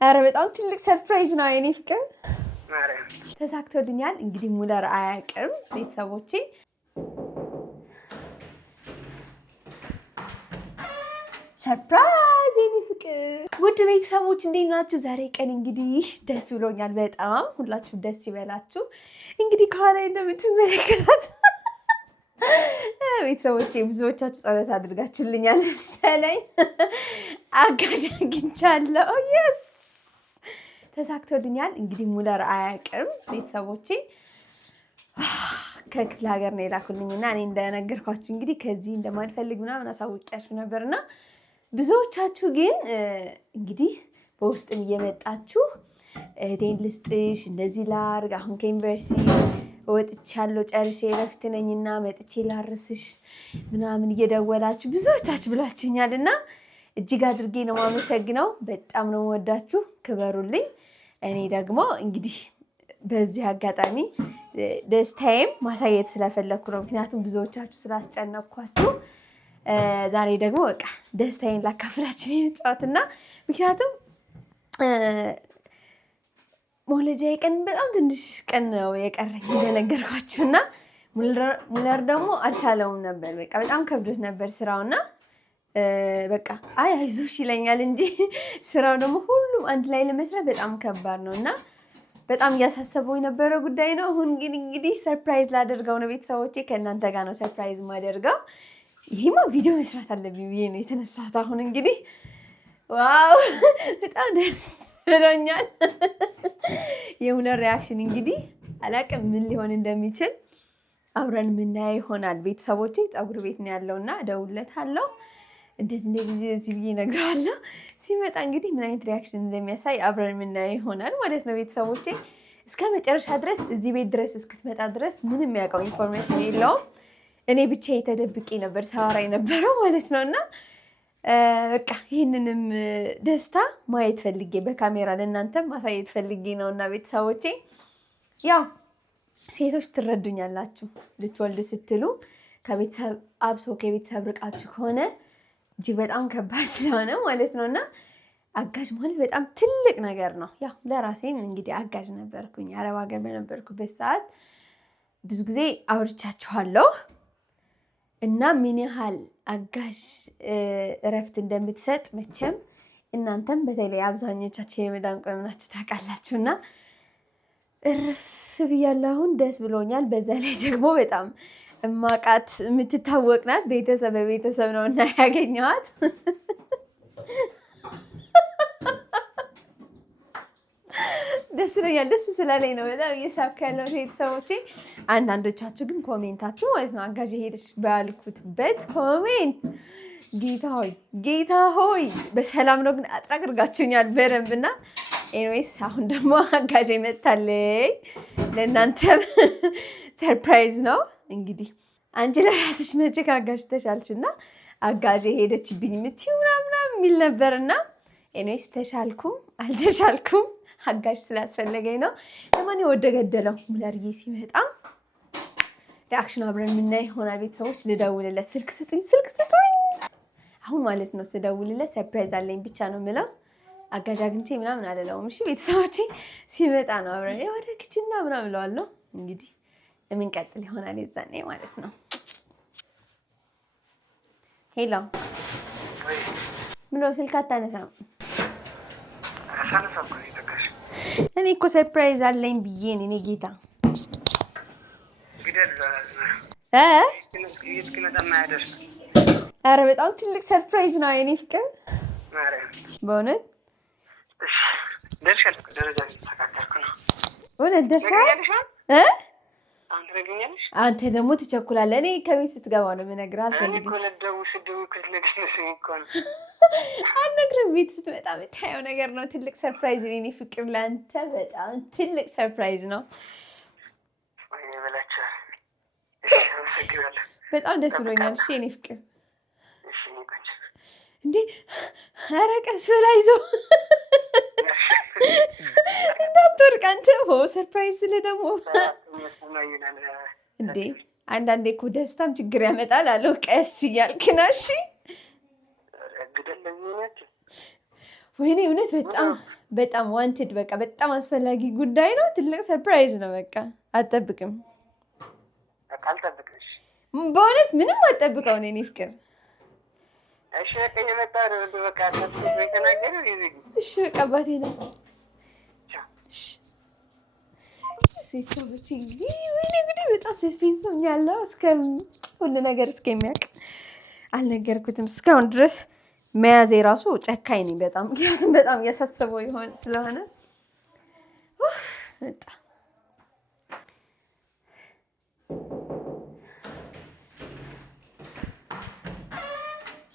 ኧረ በጣም ትልቅ ሰርፕራይዝ ነው የኔ ፍቅር። ተሳክቶልኛል። እንግዲህ ሙለር አያውቅም ቤተሰቦቼ። ሰርፕራይዝ የኔ ፍቅር። ውድ ቤተሰቦች እንዴት ናችሁ? ዛሬ ቀን እንግዲህ ደስ ብሎኛል በጣም። ሁላችሁ ደስ ይበላችሁ። እንግዲህ ከኋላ እንደምትመለከታት ቤተሰቦቼ ብዙዎቻችሁ ጸሎት አድርጋችሁልኛል መሰለኝ። አጋዥ አግኝቻለሁ። የስ ተሳክቶልኛል። እንግዲህ ሙለር አያውቅም ቤተሰቦቼ። ከክፍለ ሀገር ነው የላኩልኝና እኔ እንደነገርኳችሁ እንግዲህ ከዚህ እንደማልፈልግ ምናምን አሳውቂያችሁ ነበርና ብዙዎቻችሁ ግን እንግዲህ በውስጥም እየመጣችሁ እህቴን ልስጥሽ እንደዚህ ላርግ፣ አሁን ከዩኒቨርሲቲ ወጥቻለሁ ጨርሼ እረፍት ነኝና መጥቼ ላርስሽ ምናምን እየደወላችሁ ብዙዎቻችሁ ብላችሁኛልና እጅግ አድርጌ ነው የማመሰግነው። በጣም ነው የምወዳችሁ፣ ክበሩልኝ። እኔ ደግሞ እንግዲህ በዚህ አጋጣሚ ደስታዬም ማሳየት ስለፈለኩ ነው። ምክንያቱም ብዙዎቻችሁ ስላስጨነቅኳችሁ ዛሬ ደግሞ በቃ ደስታዬን ላካፍላችሁ የመጣሁትና ምክንያቱም መውለጃዬ ቀን በጣም ትንሽ ቀን ነው የቀረኝ እንደነገርኳችሁና ሙለር ደግሞ አልቻለውም ነበር። በቃ በጣም ከብዶት ነበር ስራውና በቃ አይዞሽ ይለኛል እንጂ ስራው ደግሞ ሁሉም አንድ ላይ ለመስራት በጣም ከባድ ነው እና በጣም እያሳሰበው የነበረ ጉዳይ ነው። አሁን ግን እንግዲህ ሰርፕራይዝ ላደርገው ነው ቤተሰቦቼ። ከእናንተ ጋር ነው ሰርፕራይዝ ማደርገው። ይሄማ ቪዲዮ መስራት አለብኝ ብዬ ነው የተነሳሁት። አሁን እንግዲህ ዋው በጣም ደስ ብሎኛል። የሙለር ሪያክሽን እንግዲህ አላቅም ምን ሊሆን እንደሚችል አብረን የምናየው ይሆናል ቤተሰቦቼ። ፀጉር ቤት ነው ያለውና እደውልለታለሁ። እንደዚህ ብዬ እነግረዋለሁ። ሲመጣ እንግዲህ ምን አይነት ሪያክሽን እንደሚያሳይ አብረን የምናየው ይሆናል ማለት ነው ቤተሰቦቼ። እስከ መጨረሻ ድረስ እዚህ ቤት ድረስ እስክትመጣ ድረስ ምንም የሚያውቀው ኢንፎርሜሽን የለውም። እኔ ብቻ የተደብቄ ነበር ሳወራ የነበረው ማለት ነው። እና በቃ ይህንንም ደስታ ማየት ፈልጌ በካሜራ ለእናንተም ማሳየት ፈልጌ ነው። እና ቤተሰቦቼ ያው ሴቶች ትረዱኛላችሁ፣ ልትወልድ ስትሉ ከቤተሰብ አብሶ ከቤተሰብ ርቃችሁ ከሆነ እጅግ በጣም ከባድ ስለሆነ ማለት ነው። እና አጋዥ ማለት በጣም ትልቅ ነገር ነው። ያው ለራሴም እንግዲህ አጋዥ ነበርኩኝ። አረብ ሀገር በነበርኩበት ሰዓት ብዙ ጊዜ አውርቻችኋለሁ እና ምን ያህል አጋዥ እረፍት እንደምትሰጥ መቼም እናንተም በተለይ አብዛኞቻችሁ የመዳን ቅመም ናችሁ ታውቃላችሁና እርፍ ብያለሁ። አሁን ደስ ብሎኛል። በዛ ላይ ደግሞ በጣም እማቃት የምትታወቅ ናት። ቤተሰብ በቤተሰብ ነው እና ያገኘኋት ደስ ብሎኛል። ደስ ስላለኝ ነው በጣም እየሳብክ ያለው ቤተሰቦቼ። አንዳንዶቻችሁ ግን ኮሜንታችሁ ማለት ነው አጋዥ ሄደሽ ባልኩትበት ኮሜንት ጌታ ሆይ በሰላም ነው ግን አጥራቅርጋችሁኛል በደንብ እና ኤኒዌይስ አሁን ደግሞ አጋዥ መጣለኝ። ለእናንተም ሰርፕራይዝ ነው እንግዲህ። አንቺ ለራስሽ መቼ ከአጋዥ ተሻልችና አጋዥ ሄደችብኝ የምትይው ምናምን የሚል ነበርና ኤኒዌይስ ተሻልኩም አልተሻልኩም አጋዥ ስላስፈለገኝ ነው። ለማን ወደ ገደለው ሙለርዬ ሲመጣ ሪአክሽን አብረን የምናየው ይሆናል ቤተሰቦች። ልደውልለት፣ ስልክ ስጡኝ አሁን ማለት ነው። ስደውልለት ሰርፕራይዝ አለኝ ብቻ ነው የምለው። አጋዥ አግኝቼ ምናምን አልለውም። እሺ ቤተሰቦቼ፣ ሲመጣ ነው አብረን ወደ ክችና ምናምን እለዋለሁ። እንግዲህ የምንቀጥል ይሆናል የዛኔ ማለት ነው። ሄሎ፣ ምነው ስልክ አታነሳም? እኔ እኮ ሰርፕራይዝ አለኝ ብዬ እኔ ጌታ ኧረ በጣም ትልቅ ሰርፕራይዝ ነው የኔ ፍቅር በእውነት እውነት ደርሰሃል። አንተ ደግሞ ትቸኩላለህ። እኔ ከቤት ስትገባ ነው የምነግርህ። አልፈልግም አልነግርህም። ቤት ስትመጣ የምታየው ነገር ነው። ትልቅ ሰርፕራይዝ ነው የኔ ፍቅር፣ ለአንተ በጣም ትልቅ ሰርፕራይዝ ነው። በጣም ደስ ብሎኛል። እሺ የኔ ፍቅር እንዴ! ኧረ ቀስ በላ ይዞ እንዳትወርቅ አንተ። ሰርፕራይዝ ስለ ደግሞ እንዴ አንዳንዴ እኮ ደስታም ችግር ያመጣል አለው። ቀስ እያልክ ና እሺ። ወይኔ እውነት በጣም ዋንትድ በቃ በጣም አስፈላጊ ጉዳይ ነው። ትልቅ ሰርፕራይዝ ነው። በቃ አትጠብቅም። አልጠብቅሽ በእውነት ምንም አትጠብቀው ነው የኔ ፍቅር። እሺ በቃ የመጣ ነው በቃ ታስቆ የተናገረው ይሄ። እሺ በቃ አባቴ ነው። ሴቶች እንግዲህ ወይኔ እንግዲህ በጣም ሰስፔንስ ሆኛለሁ። እስከ ሁሉ ነገር እስከሚያውቅ አልነገርኩትም እስካሁን ድረስ። መያዝ የራሱ ጨካኝ ነኝ በጣም ምክንያቱም በጣም እያሳሰበው ይሆን ስለሆነ መጣ።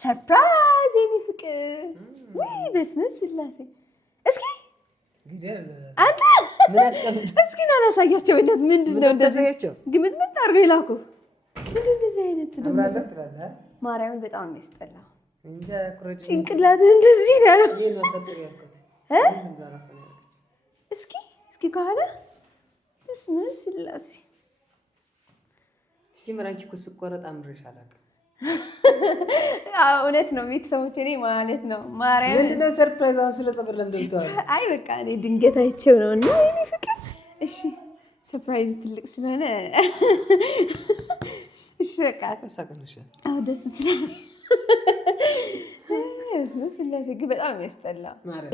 ሰርፕራይዝ የኔ ፍቅር ወይ በስመ ስላሴ። እስኪ አንተ እስኪ ና ላሳያቸው። ምንድን ነው እንደዚህ ግምት ምን አድርገው ይላኩ። ምንድን እንደዚህ አይነት ማርያምን በጣም የሚያስጠላው ጭንቅላት እንደዚህ ነው ያለው። እስኪ ከኋላ በስመ ስላሴ ሲመራንቺ እኮ ስቆረጥ አምርሽ አላውቅም። እውነት ነው ቤተሰቦች፣ እኔ ማለት ነው ማርያም ምንድን ነው ሰርፕራይዝ? አሁን ስለ ፀጉር ለምደምተዋል። አይ በቃ እኔ ድንገት አይቼው ነው እና የእኔ ፍቅር። እሺ ሰርፕራይዝ ትልቅ ስለሆነ እሺ በቃ ተሳቀምሻል። አዎ ደስ ይላል። ስላሴ ግን በጣም የሚያስጠላ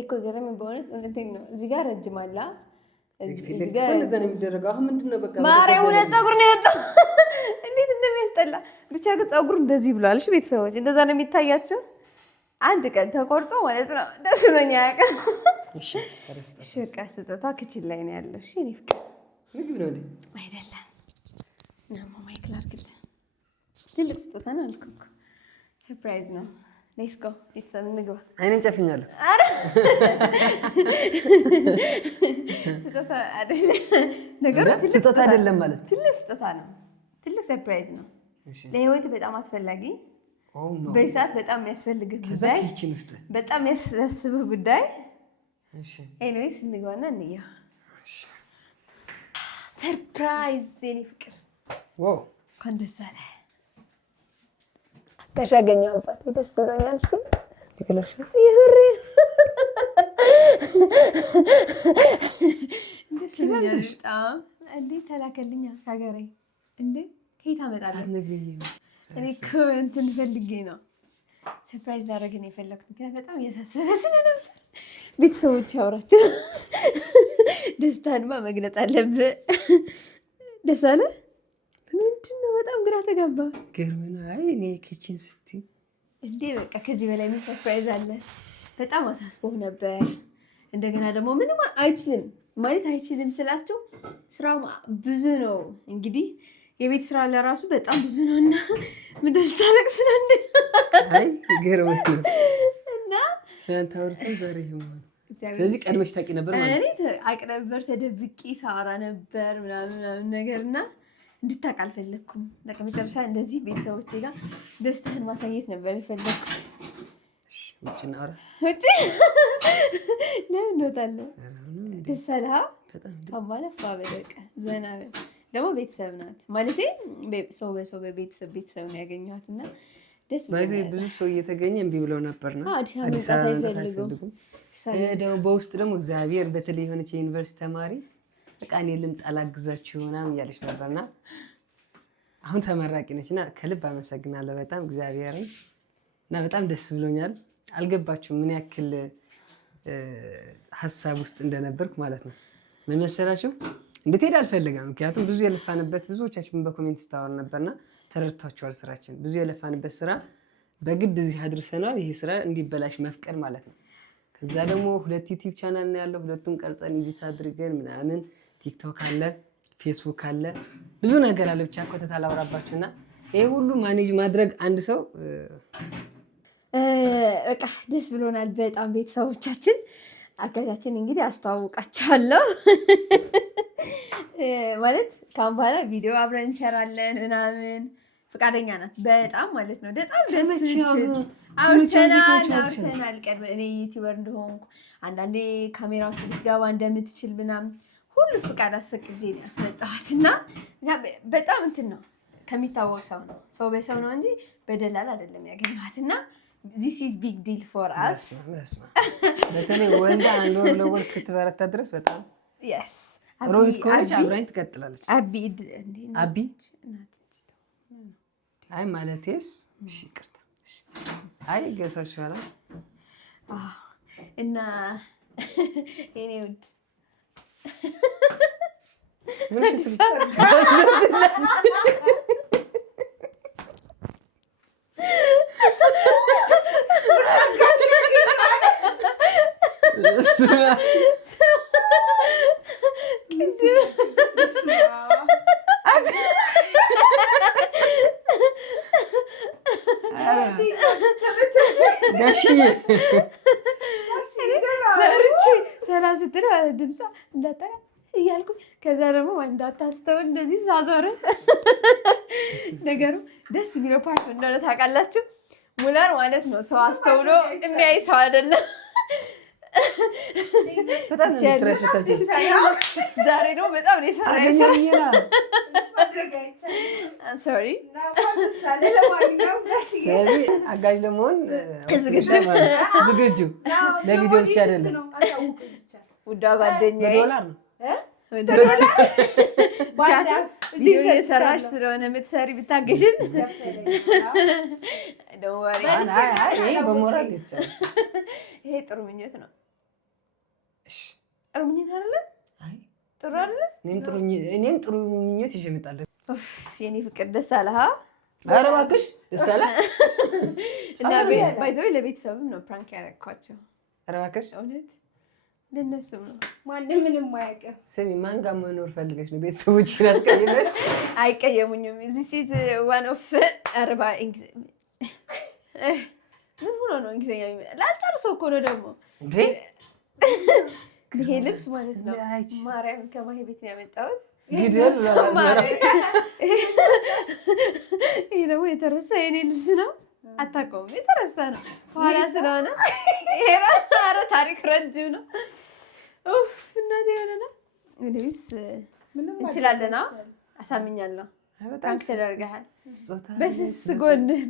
እኮ ገረመኝ በእውነት። እውነቴን ነው። እዚህ ጋር ረጅም አለ እዚህ ጋር እንደዛ ነው የሚደረገው። አሁን ምንድን ነው በቃ ማርያም ሁለት ፀጉር ነው የወጣው። እንዴት እንደሚያስጠላ ብቻ። ግን ፀጉር እንደዚህ ብሏል። እሺ ቤተሰቦች እንደዛ ነው የሚታያቸው። አንድ ቀን ተቆርጦ ማለት ነው። ደስ ብሎኝ አያውቅም። እሺ በቃ ስጦታ ክችል ላይ ነው ያለው። እሺ እኔ ፍቅር ምግብ ነው አይደለም። ናማ ማይክል አድርግልህ። ትልቅ ስጦታ ነው አልኩህ እኮ ሰርፕራይዝ ነው። ሌትስ ጎ ቤተሰብ እንግባ። አይኔን ጨፍኛለሁ። ኧረ ስጦታ አይደለም ነገሩ። ስጦታ አይደለም ማለት ትልቅ ስጦታ ነው። ትልቅ ሰርፕራይዝ ነው። ለህይወት በጣም አስፈላጊ በሰዓት በጣም የሚያስፈልግህ ጉዳይ፣ በጣም የሚያሳስብህ ጉዳይ። ኤኒዌይስ እንግባና እንየው። ሰርፕራይዝ የኔ ፍቅር። ዋው እንኳን ደስ አለህ። ከሻገኘው አባቴ ደስ ብሎኛል። እሺ ይከለሽ ይሁሪ ደስ ብሎኛል በጣም። እንዴ ተላከልኛ ከሀገሬ። እንዴ ከየት አመጣለሁ? እኔ እኮ እንትን ፈልጌ ነው ሰርፕራይዝ ላደርግ ነው የፈለኩት። ምክንያት በጣም እያሳሰበ ስለነበር ቤተሰቦች ያወራቸው ደስታንማ መግለጽ አለብህ። ደስ አለ። ምንድን ነው በጣም ግራ ተጋባ። ገርመና አይ እኔ ኪችን ስትይ እንዴ በቃ ከዚህ በላይ ምን ሰርፕራይዝ አለ? በጣም አሳስቦህ ነበር። እንደገና ደግሞ ምንም አይችልም ማለት አይችልም ስላችሁ ስራው ብዙ ነው። እንግዲህ የቤት ስራ ለራሱ በጣም ብዙ ነው እና ምንድን ታለቅስ ነው እንዴ? አይ ገርመኝ እና ሰንታውርተን ዛሬ ይሁን። ስለዚህ ቀድመሽ ታውቂ ነበር ማለት ነው? እኔ አውቅ ነበር፣ ተደብቄ ሳወራ ነበር ምናምን ነገርና እንድታውቅ አልፈለኩም። በቃ መጨረሻ እንደዚህ ቤተሰቦቼ ጋር ደስታህን ማሳየት ነበር የፈለኩት። ውጭ እናውራ። ውጭ ለምን እንወጣለን? ደስ አለህ? አማለፋ በደቀ ዘና ደግሞ ቤተሰብ ናት ማለቴ ሰው በሰው በቤተሰብ ነው ያገኘኋት እና ደስ ብሎኛል። ብዙ ሰው እየተገኘ እምቢ ብለው ነበርና አዲስ አበባ አይፈልጉም። ደግሞ በውስጥ ደግሞ እግዚአብሔር በተለይ የሆነች የዩኒቨርሲቲ ተማሪ በቃ እኔ ልምጣ ላግዛችሁ ምናምን እያለች ነበርና አሁን ተመራቂ ነች እና ከልብ አመሰግናለሁ በጣም እግዚአብሔርን እና በጣም ደስ ብሎኛል። አልገባችሁም ምን ያክል ሀሳብ ውስጥ እንደነበርኩ ማለት ነው። ምን መሰላችሁ? እንድትሄድ አልፈልግም። ምክንያቱም ብዙ የለፋንበት ብዙዎቻችን በኮሜንት ስታወር ነበርና ተረድቷቸዋል። ስራችን ብዙ የለፋንበት ስራ በግድ እዚህ አድርሰናል። ይሄ ስራ እንዲበላሽ መፍቀድ ማለት ነው። ከዛ ደግሞ 2 ዩቲዩብ ቻናል ነው ያለው። ሁለቱን ቀርጸን ኤዲት አድርገን ምናምን ቲክቶክ አለ፣ ፌስቡክ አለ፣ ብዙ ነገር አለ። ብቻ ኮተት አላወራባችሁና ይሄ ሁሉ ማኔጅ ማድረግ አንድ ሰው በቃ ደስ ብሎናል በጣም ቤተሰቦቻችን። አጋዣችን እንግዲህ አስተዋውቃቸዋለሁ ማለት ካሁን በኋላ ቪዲዮ አብረን እንሰራለን ምናምን። ፈቃደኛ ናት በጣም ማለት ነው። በጣም ደስ አውርተናል። ቀድመ እኔ ዩቲዩበር እንደሆንኩ አንዳንዴ ካሜራ ውስጥ ልትገባ እንደምትችል ምናምን ሁሉ ፍቃድ አስፈቅጄ ነው ያስመጣኋት እና በጣም እንትን ነው ከሚታወቅ ሰው ነው በሰው ነው እንጂ በደላል አይደለም ያገኘኋት እና ዚስ ኢዝ ቢግ ዲል ፎር አስ። በተለይ ወንድ አንድ ወር ለወር እስክትበረታ ድረስ በጣም ጥሩ እህት ከሆነች አብራኝ ትቀጥላለች። አቢ አይ ማለቴስ እሺ፣ ይቅርታ አይ ገታሽ ይሆናል እና የኔ ውድ ሰላም ስትል ድምጿ እንዳጠራ እያልኩ ከዛ ደግሞ እንዳታስተውል እንደዚህ ሳዞር ነገሩ ደስ የሚለው ፓርት እንደሆነ ታውቃላችሁ። ሙለር ማለት ነው ሰው አስተውሎ የሚያይ ሰው አይደለም። ዛሬ ደግሞ በጣም ነው የሰራው። ሶሪ ስለዚህ አጋዥ ለመሆን ዝግጁ ለቪዲዮ ብቻ አይደለም። ውዷ ጓደኛዬ በዶላር ነው ቪዲዮ እየሰራሽ ስለሆነ የምትሰሪ ብታገዥን በሞራል ይሄ ጥሩ ምኞት ነው። ጥሩ ምኞት አይደለ? ጥሩ አይደለ? እኔም ጥሩ ምኞት ይዤ እመጣለሁ። የኔ ፍቅር ደስ አለህ? ኧረ እባክሽ ደስ አለህ። እና ባይዘው ለቤተሰብም ነው ፕራንክ ያደረኳቸው። ኧረ እባክሽ እውነት ለእነሱም ነው። ማንም ምንም አያውቅም። ስሚ ማን ጋር መኖር ፈልገሽ ነው? ቤተሰቦችሽን አስቀይመሽ? አይቀየሙኝም። እዚህ ሴት ዋን ኦፍ አርባ ምን ሆኖ ነው እንግሊዝኛ የሚመጣ? ላልጨርሰው እኮ ነው ደግሞ እንዴ። ይሄ ልብስ ማለት ነው ማርያም ከማሄ ቤት ነው ያመጣሁት። ግደል ይሄ ደግሞ የተረሳ የኔ ልብስ ነው። አታውቀውም? የተረሳ ነው ኋላ ስለሆነ ይሄ ራሱ ኧረ ታሪክ ረጅም ነው። ኡፍ እናቴ የሆነና እንግዲህስ እንችላለን። አሳምኛለሁ። በጣም ተደርገሃል። በስስ ጎንህ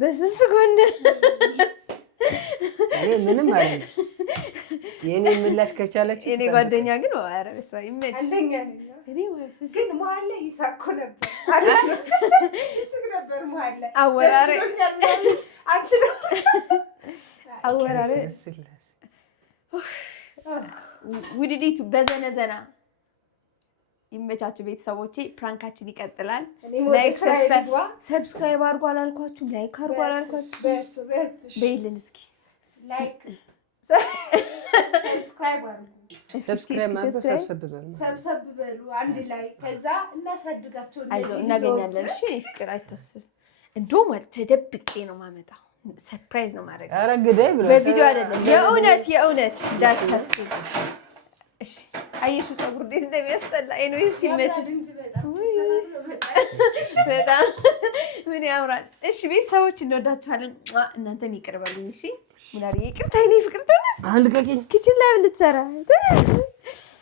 እኔ ምንም አይደለም። የኔ ምላሽ ከቻለች የኔ ጓደኛ ግን ኧረ በስመ አብ ይመች። እኔ ወይስ ግን መሀል ላይ ይሳኮ ነበር ሲስቅ ነበር መሀል ላይ አወራረ አንቺ ነው አወራረ ውድዲቱ በዘነዘና ይመቻችሁ ቤተሰቦቼ። ፕራንካችን ይቀጥላል። ላይክ ሰብስክራይብ አድርጉ አላልኳችሁም? ላይክ አድርጉ አላልኳችሁም? በይልን እስኪ ላይክ ሰብስክራይብ አድርጉ። ሰብሰብ በሉ አንድ ላይ ከዛ እናሳድጋቸው። እናገኛለን። እሺ ፍቅር አይታስብ። እንደውም ተደብቄ ነው የማመጣው። ሰርፕራይዝ ነው ማድረግ። ኧረ ግዳይ ብሎ በቪዲዮ አይደለም። የእውነት እንዳትታስብ። እሺ አየሽው ፀጉር እንዴት እንደሚያስጠላ። ኤኒዌይስ ይመችል። በጣም ምን ያምራል። እሺ ቤተሰቦች እንወዳችኋለን። እናንተም ይቅር በሉኝ። እሺ ሙላሪ ይቅርታ። እኔ ፍቅር ተነስ። አንድ ቀቂኝ ኪችን ላይ እንድትሰራ ተነስ።